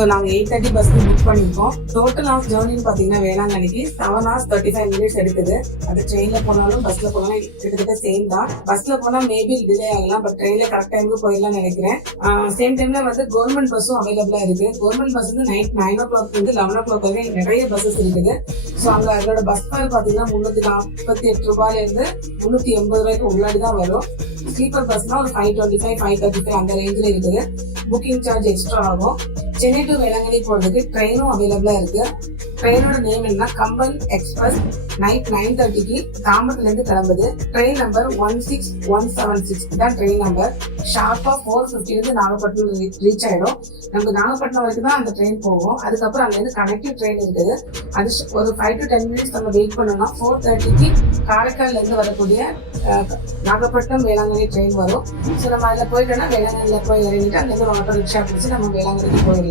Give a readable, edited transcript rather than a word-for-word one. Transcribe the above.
So நாங்கள் 8:30 பஸ்க்கு book பண்ணியிருக்கோம். Total of ஜேர்னின்னு பார்த்தீங்கன்னா வேளாங்கண்ணிக்கு 7 hours 35 minutes எடுக்குது. அது ட்ரெயினில் போனாலும் பஸ்ஸில் போனாலும் கிட்டத்தட்ட சேம் தான். பஸ்ஸில் போனால் மேபி டிலே ஆகலாம், பட் ட்ரெயினில் கரெக்ட் டைமுக்கு போயிடலாம்னு நினைக்கிறேன். சேம் டைமில் வந்து கவர்மெண்ட் பஸ்ஸும் அவைலபிளாக இருக்குது. கவர்மெண்ட் பஸ் வந்து நைட் 9 o'clock வந்து 11 o'clock வரைக்கும் நிறைய பஸ்ஸஸ் இருக்குது. ஸோ அங்கே அதோட பஸ் ஃபேர் பார்த்தீங்கன்னா 348 ரூபாயிலேருந்து 380 ரூபாய்க்கு உள்ளாடி தான் வரும். ஸ்லீப்பர் பஸ்னா ஒரு 525 535 அந்த ரேஞ்சில் இருக்குது. புக்கிங் சார்ஜ் எக்ஸ்ட்ரா ஆகும். சென்னை டு வேளாங்கண்ணி போறதுக்கு ட்ரெயினும் அவைலபிளா இருக்கு. ட்ரெயினோட நேம் என்ன, கம்பன் எக்ஸ்பிரஸ். நைட் 9:30க்கு தாம்பரத்துல இருந்து கிளம்புது. ட்ரெயின் நம்பர் 16176 தான் ட்ரெயின் நம்பர். ஷார்ப்பா 4:50 இருந்து நாகப்பட்டினம் ரீச் ஆயிடும். நமக்கு நாகப்பட்டினம் வரைக்கும் தான் அந்த ட்ரெயின் போகும். அதுக்கப்புறம் அங்க இருந்து கனெக்டிவ் ட்ரெயின் இருக்குது. அது ஒரு 5 to 10 minutes நம்ம வெயிட் பண்ணோம்னா 4:30க்கு காரைக்கால்ல இருந்து வரக்கூடிய நாகப்பட்டினம் வேளாங்கண்ணி ட்ரெயின் வரும். ஸோ நம்ம அதில் போயிட்டோம்னா வேளாங்கண்ணியில் போய் இறங்கிட்டு அங்கேருந்து ஒரு ஆட்டோ ரிக்ஷா பிடிச்சி நம்ம வேளாங்கண்ணிக்கு போயிடலாம்.